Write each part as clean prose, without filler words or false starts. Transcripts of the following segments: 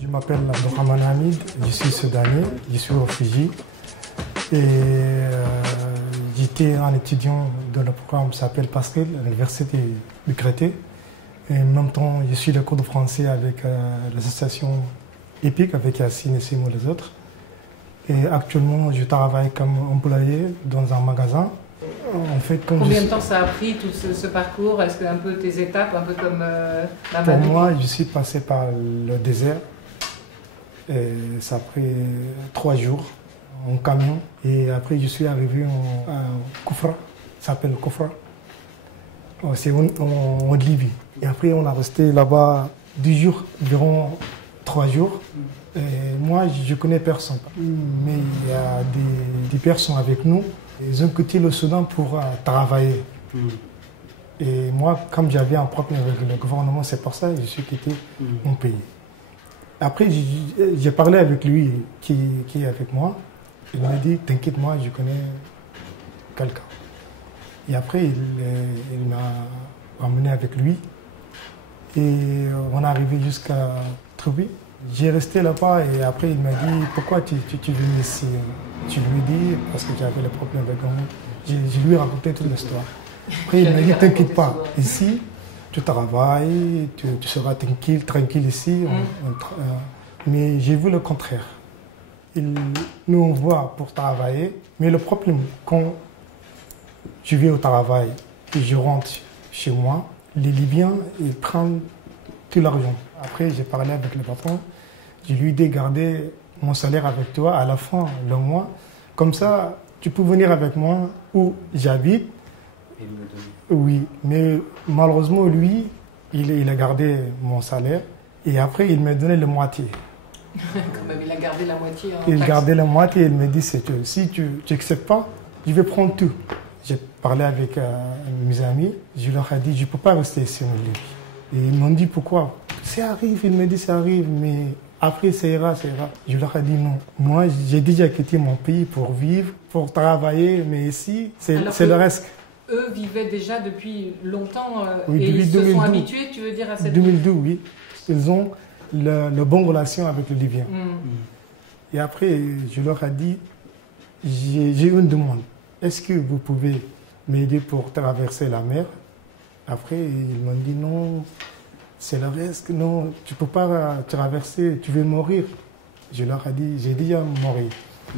Je m'appelle Abdelrahman Hamid, je suis soudanais, je suis réfugié. Et j'étais un étudiant dans le programme qui s'appelle Pascal à l'université de Créteil. Et en même temps, je suis le cours de français avec l'association EPIC, avec Yassine et Simon et les autres. Et actuellement, je travaille comme employé dans un magasin. En fait, combien de temps ça a pris tout ce parcours? Est-ce que un peu tes étapes, un peu comme la Pour moi, je suis passé par le désert. Et ça a pris 3 jours en camion. Et après, je suis arrivé à Koufra, ça s'appelle Koufra. C'est en Libye. Et après, on a resté là-bas 10 jours, environ 3 jours. Et moi, je ne connais personne. Mais il y a des personnes avec nous. Ils ont quitté le Soudan pour travailler. Et moi, comme j'avais un problème avec le gouvernement, c'est pour ça que je suis quitté mon pays. Après, j'ai parlé avec lui qui est avec moi. Il m'a dit, t'inquiète, moi, je connais quelqu'un. Et après, il m'a emmené avec lui. Et on est arrivé jusqu'à Troubi. J'ai resté là-bas et après, il m'a dit, pourquoi tu viens ici? Je lui ai dit, parce que j'avais le problème avec moi. Je lui ai raconté toute l'histoire. Après, il m'a dit, t'inquiète pas, ici, tu travailles, tu seras tranquille ici. Mais j'ai vu le contraire. Nous, on voit pour travailler, mais le problème, quand je vais au travail et je rentre chez moi, les Libyens, ils prennent tout l'argent. Après, j'ai parlé avec le patron, je lui ai dit, gardez mon salaire avec toi à la fin du mois. Comme ça, tu peux venir avec moi où j'habite. Oui, mais malheureusement, lui, il a gardé mon salaire et après, il m'a donné la moitié. Quand même, il a gardé la moitié. Il gardait la moitié, il me dit, si tu n'acceptes pas, je vais prendre tout. J'ai parlé avec mes amis, je leur ai dit, je ne peux pas rester ici en Libye. Et ils m'ont dit, pourquoi? Ça arrive, il me dit, ça arrive, mais après, ça ira, ça ira. Je leur ai dit, non. Moi, j'ai déjà quitté mon pays pour vivre, pour travailler, mais ici, c'est le reste. Eux vivaient déjà depuis longtemps oui, et depuis ils 2012. se sont habitués, tu veux dire, à cette... 2012, oui. Ils ont le bonne relation avec le Libyen. Et après, je leur ai dit, j'ai une demande. Est-ce que vous pouvez m'aider pour traverser la mer? Après, ils m'ont dit non, c'est le risque. Non, tu ne peux pas traverser, tu veux mourir. Je leur ai dit, j'ai déjà mouru.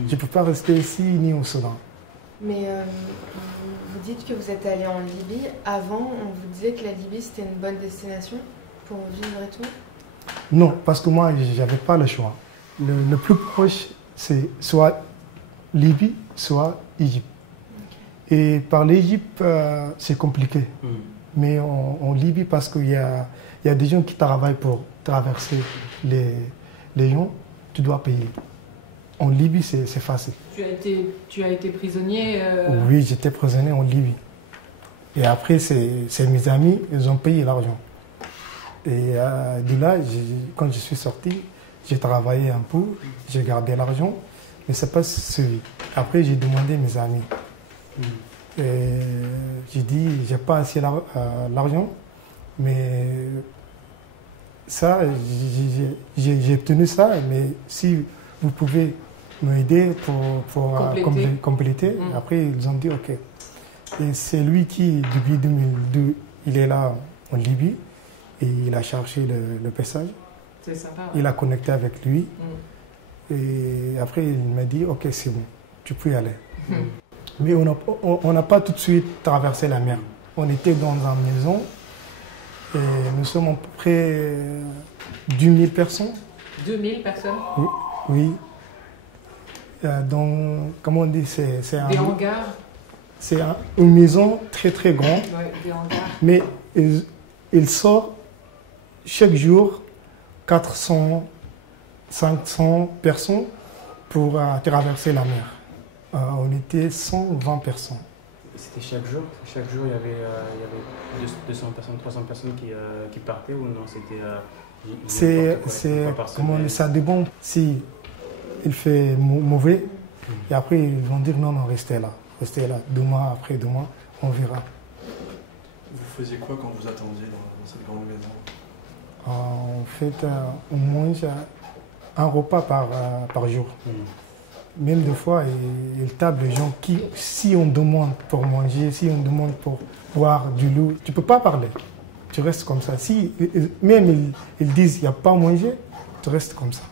Je ne peux pas rester ici ni au Soudan. Mais vous dites que vous êtes allé en Libye. Avant, on vous disait que la Libye, c'était une bonne destination pour vivre et tout? Non, parce que moi, je n'avais pas le choix. Le plus proche, c'est soit Libye, soit Égypte. Okay. Et par l'Égypte, c'est compliqué. Mais en Libye, parce qu'il y a des gens qui travaillent pour traverser les gens, tu dois payer. En Libye, c'est facile. Tu as été prisonnier Oui, j'étais prisonnier en Libye. Et après, c'est mes amis, ils ont payé l'argent. Et de là, quand je suis sorti, j'ai travaillé un peu, j'ai gardé l'argent, mais ce n'est pas suivi. Après, j'ai demandé à mes amis. Et j'ai dit, j'ai pas assez l'argent, mais ça, j'ai obtenu ça, mais si vous pouvez m'aider pour compléter. Après, ils ont dit OK. Et c'est lui qui, depuis 2002, il est là en Libye et il a cherché le passage. C'est sympa. Ouais. Il a connecté avec lui. Et après, il m'a dit OK, c'est bon, tu peux y aller. Mais on n'a pas tout de suite traversé la mer. On était dans une maison et nous sommes à peu près 2000 personnes. 2000 personnes? Oui. Donc, comment on dit, c'est des hangars. C'est une maison très très grande. Ouais, des hangars. Mais il sort chaque jour 400, 500 personnes pour traverser la mer. On était 120 personnes. C'était chaque jour? Chaque jour, il y avait 200 personnes, 300 personnes qui partaient ou non? C'était... comment on dit, ça dépend si il fait mauvais. Et après, ils vont dire non, restez là. Demain, après demain, on verra. Vous faisiez quoi quand vous attendiez dans cette grande maison? En fait, on mange un repas par jour. Même des fois, il table les gens qui, si on demande pour manger, si on demande pour boire du loup, tu ne peux pas parler. Tu restes comme ça. Si même ils disent qu'il n'y a pas à manger, tu restes comme ça.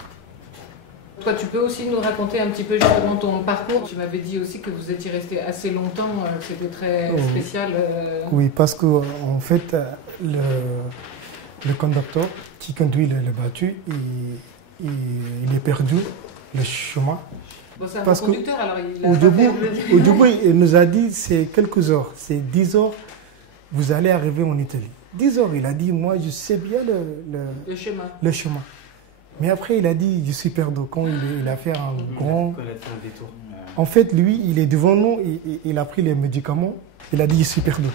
Toi, tu peux aussi nous raconter un petit peu justement ton parcours. Tu m'avais dit aussi que vous étiez resté assez longtemps, que c'était très spécial. Oui, parce qu'en fait, le conducteur qui conduit le bateau, il est perdu le chemin. Bon, c'est un parce conducteur, alors il a au pas début, il nous a dit c'est quelques heures, c'est 10 heures, vous allez arriver en Italie. 10 heures, il a dit, moi je sais bien le chemin. Mais après, il a dit, je suis perdu. Quand il a fait un grand... Il a fait un détour. En fait, lui, il est devant nous, il a pris les médicaments, il a dit, je suis perdu.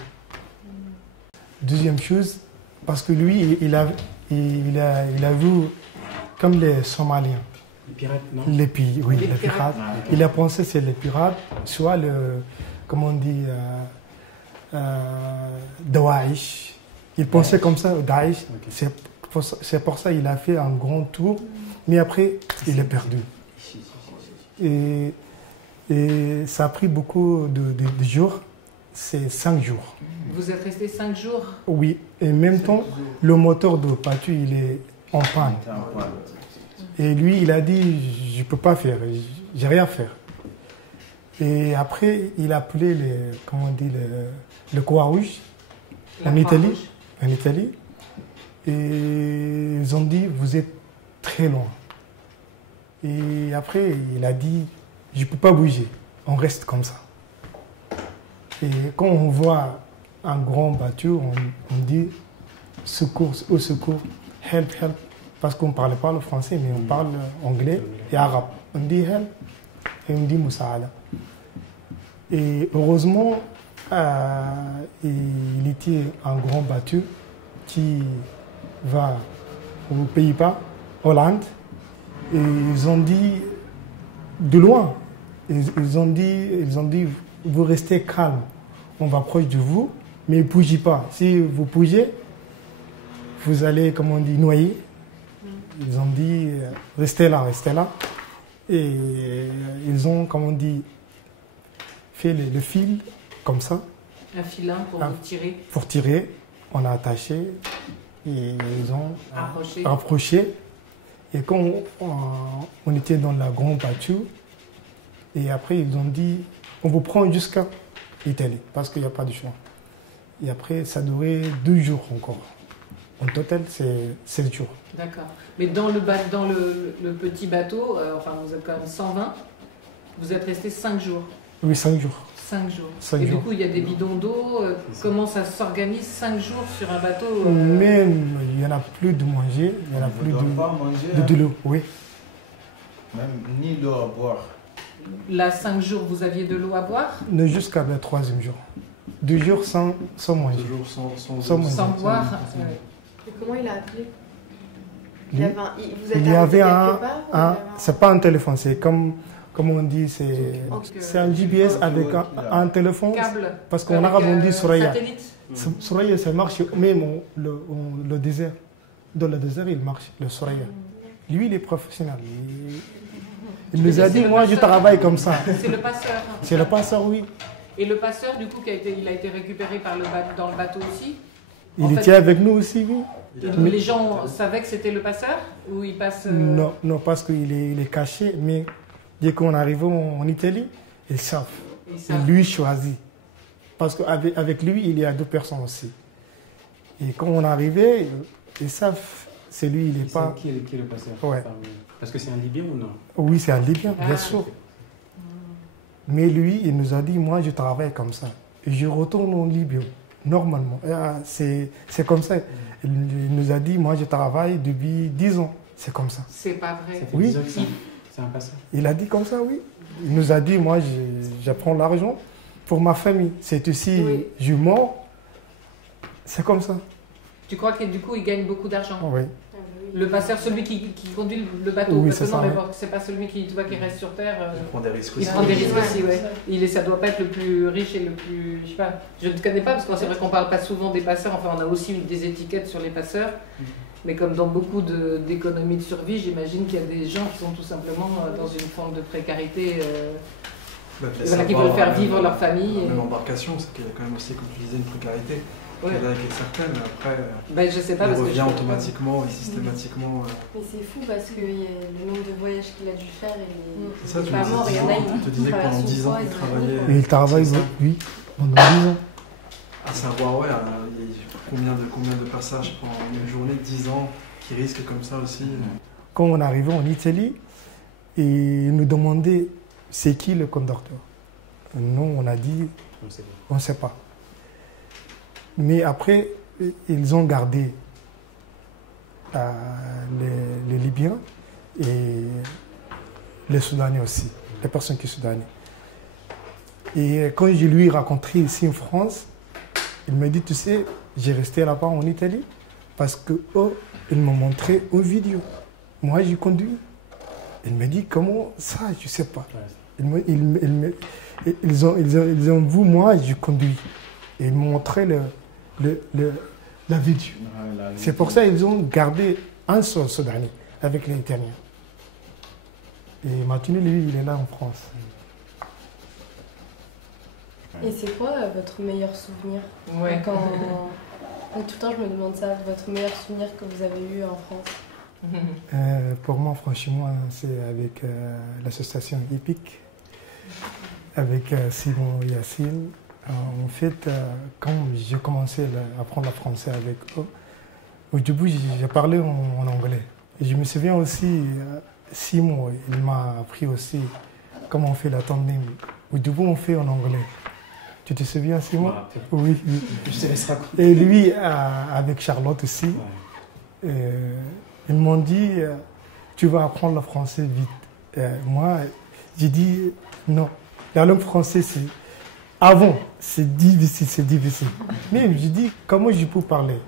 Deuxième chose, parce que lui, il a vu comme les Somaliens. Les pirates, non? Les pirates. Il a pensé que c'est les pirates, soit comment on dit, Daesh. Il pensait comme ça, Daesh. Okay. C'est pour ça qu'il a fait un grand tour, mais après, il est perdu. Et ça a pris beaucoup de jours, c'est 5 jours. Vous êtes resté 5 jours? Oui, et en même temps, le moteur de bateau, il est en panne. Et lui, il a dit, je ne peux pas faire, j'ai rien à faire. Et après, il a appelé le Croix-Rouge en Italie. Et ils ont dit, vous êtes très loin. Et après, il a dit, je ne peux pas bouger, on reste comme ça. Et quand on voit un grand bateau, on dit, secours, au secours, help, help. Parce qu'on ne parlait pas le français, mais on parle anglais et arabe. On dit help et on dit Moussaala. Et heureusement, il était un grand bateau qui va aux Pays-Bas, Hollande. Et ils ont dit, de loin, ils ont dit, vous restez calme, on va proche de vous, mais ne bougez pas. Si vous bougez, vous allez, comme on dit, noyer. Ils ont dit, restez là. Et ils ont, comme on dit, fait le fil comme ça. Un filin pour vous tirer. Pour tirer, on a attaché et ils ont rapproché. Et quand on était dans la grande bateau, et après ils ont dit, on vous prend jusqu'à l'Italie, parce qu'il n'y a pas de choix. Et après, ça durait 2 jours encore. En total, c'est 7 jours. D'accord. Mais dans le petit bateau, enfin vous êtes quand même 120, vous êtes resté 5 jours. Oui, 5 jours. 5 jours. 5 et jours. Du coup, il y a des bidons d'eau. Comment ça s'organise 5 jours sur un bateau Même, il n'y en a plus de manger, il n'y en a plus de l'eau. Oui. Même ni d'eau à boire. Là, 5 jours, vous aviez de l'eau à boire? Jusqu'à le 3e jour. 2 jours sans manger. 2 jours sans boire. Et comment il a appelé? Il y avait c'est pas un téléphone, c'est comme on dit, c'est un GPS avec un téléphone. Câble. Parce qu'en arabe on dit Suraya. Satellite. Suraya, ça marche même le désert. Dans le désert, il marche, le Suraya. Lui, il est professionnel. Il nous a dit, moi je travaille comme ça. C'est le passeur. C'est le passeur, oui. Et le passeur, du coup, il a été récupéré dans le bateau aussi? Il était avec nous aussi, oui. Mais les gens savaient que c'était le passeur? Ou il passe... Non, parce qu'il est caché, mais dès qu'on arrive en Italie, ils savent. Et lui choisit. Parce qu'avec lui, il y a 2 personnes aussi. Et quand on arrivait, ils savent, c'est lui, il n'est pas... Qui est le passeur? Ouais. Parce que c'est un Libyen ou non? Oui, c'est un Libyen, bien sûr. Mais lui, il nous a dit, moi, je travaille comme ça. Et je retourne en Libye, normalement. C'est comme ça. Il nous a dit, moi, je travaille depuis 10 ans. C'est comme ça. C'est pas vrai. Oui. C'est un passeur. Il a dit comme ça, oui. Il nous a dit, moi, je prends l'argent pour ma famille. C'est aussi, je mors. C'est comme ça. Tu crois que du coup, il gagne beaucoup d'argent? Oui. Le passeur, celui qui conduit le bateau. Oui, parce que non, ça, mais bon, c'est pas celui qui reste sur terre. Il prend des risques aussi. Il prend des risques aussi, ouais. Ça doit pas être le plus riche et le plus... Je sais pas. Je ne connais pas parce que c'est vrai qu'on parle pas souvent des passeurs. Enfin, on a aussi des étiquettes sur les passeurs. Mais comme dans beaucoup d'économies de survie, j'imagine qu'il y a des gens qui sont tout simplement dans une forme de précarité, qui veulent faire vivre leur famille. Même l'embarcation, c'est qu'il y a quand même aussi, comme tu disais, une précarité. Ouais. Qui est certaine, mais après, je sais pas, il revient automatiquement et systématiquement. Mais c'est fou parce que le nombre de voyages qu'il a dû faire, c'est ça, il est pas mort. Il y en a, tu te disais que pendant 10 ans, il travaillait. Et il travaille, oui, pendant 10 ans. À savoir, ouais, il y a combien de passages pendant une journée, 10 ans, qui risquent comme ça aussi. Quand on est arrivé en Italie, ils nous demandaient c'est qui le conducteur. Nous, on a dit on ne sait pas. Mais après, ils ont gardé les Libyens et les Soudanais aussi, les personnes qui sont soudanais. Et quand je lui ai raconté ici en France, il me dit, tu sais, j'ai resté là-bas en Italie parce qu'eux, ils m'ont montré une vidéo. Moi, j'ai conduit. Il me dit, comment ça, je ne sais pas. Ils ont vu moi, j'ai conduit. Et ils m'ont montré la vidéo. C'est pour ça qu'ils ont gardé un seul Soudanais avec les Italiens. Et maintenant, lui, il est là en France. Et c'est quoi votre meilleur souvenir? Tout le temps, je me demande ça, votre meilleur souvenir que vous avez eu en France? Pour moi, franchement, c'est avec l'association EPIC, avec Simon Yassine. En fait, quand j'ai commencé à apprendre le français avec eux, au début, j'ai parlé en anglais. Et je me souviens aussi, Simon, il m'a appris aussi comment on fait la tandem. Au début, on fait en anglais. Tu te souviens, Simon? Oui. Et lui, avec Charlotte aussi, ils m'ont dit, tu vas apprendre le français vite. Moi, j'ai dit, non. La langue française, c'est... Avant, c'est difficile. Mais j'ai dit, comment je peux parler?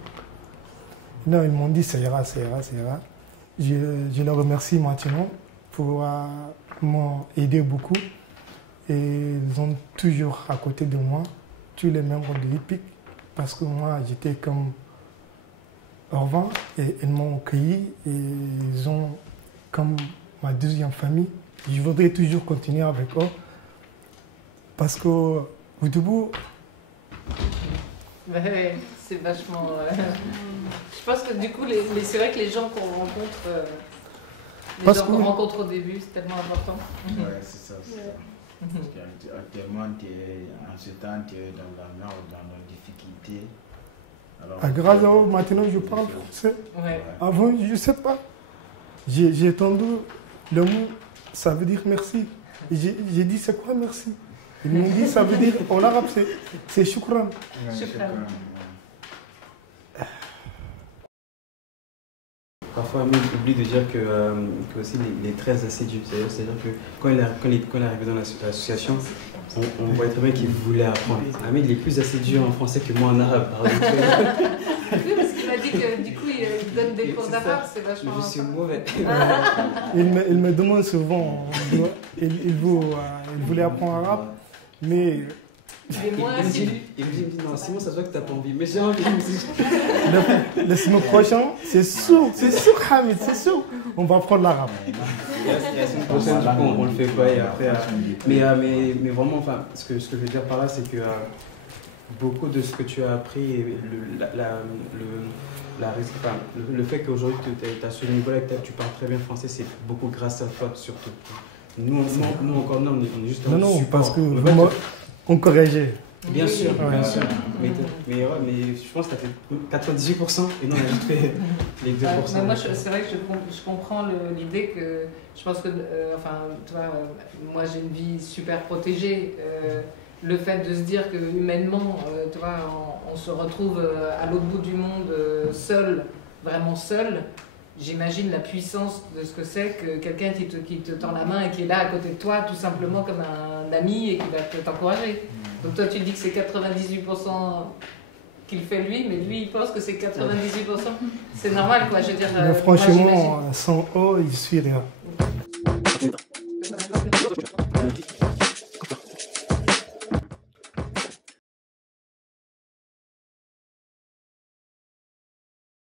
Non, ils m'ont dit, ça ira. Je les remercie maintenant pour m'aider beaucoup. Et ils ont toujours à côté de moi, tous les membres de l'EPIC, parce que moi, j'étais comme orphelin et ils m'ont accueilli et ils ont comme ma deuxième famille. Je voudrais toujours continuer avec eux parce que au début... C'est vachement... Je pense que du coup, c'est vrai que les gens qu'on rencontre, au début, c'est tellement important. Ouais, c'est ça. Parce qu'actuellement, en ce temps, tu es dans la merde, dans la difficulté. Alors, grâce à eux, maintenant, je parle français. Ouais. Avant, je ne sais pas. J'ai entendu le mot, ça veut dire merci. J'ai dit, c'est quoi merci? Ils m'ont dit, ça veut dire, en arabe, c'est shukran. Shukran. Parfois, Amine oublie de dire que aussi les 13 assidus, c'est-à-dire que quand il est arrivé dans l'association, on voyait très bien qu'il voulait apprendre. Amine, il est plus assidu en français que moi en arabe. Oui, parce qu'il m'a dit que du coup, il donne des cours d'arabe, c'est vachement... Je suis mauvais. Il me demande souvent, il voulait apprendre l'arabe, mais... Il est moins assidu. Il me dit, non, Simon, ça se voit que tu n'as pas envie. Mais j'ai envie. Le semaine prochain, c'est sûr, Hamid, c'est sûr. On va apprendre l'arabe. La semaine prochaine, du coup, on le fait pas et après. Mais vraiment, enfin, ce que je veux dire par là, c'est que beaucoup de ce que tu as appris, le fait qu'aujourd'hui tu as ce niveau-là et que tu parles très bien français, c'est beaucoup grâce à toi surtout. Nous encore, non, on est juste non, parce que vraiment, on corrigeait. Bien sûr, bien sûr. Mais je pense que tu as fait 98% et non, on a juste fait les 2%. Mais moi, c'est vrai que je comprends l'idée que je pense que, moi j'ai une vie super protégée. Le fait de se dire que humainement, on se retrouve à l'autre bout du monde seul, vraiment seul. J'imagine la puissance de ce que c'est que quelqu'un qui te tend la main et qui est là à côté de toi, tout simplement comme un ami et qui va t'encourager. Donc toi, tu dis que c'est 98% qu'il fait lui, mais lui, il pense que c'est 98%. C'est normal, quoi. Je veux dire. Mais franchement, sans eux, je suis rien.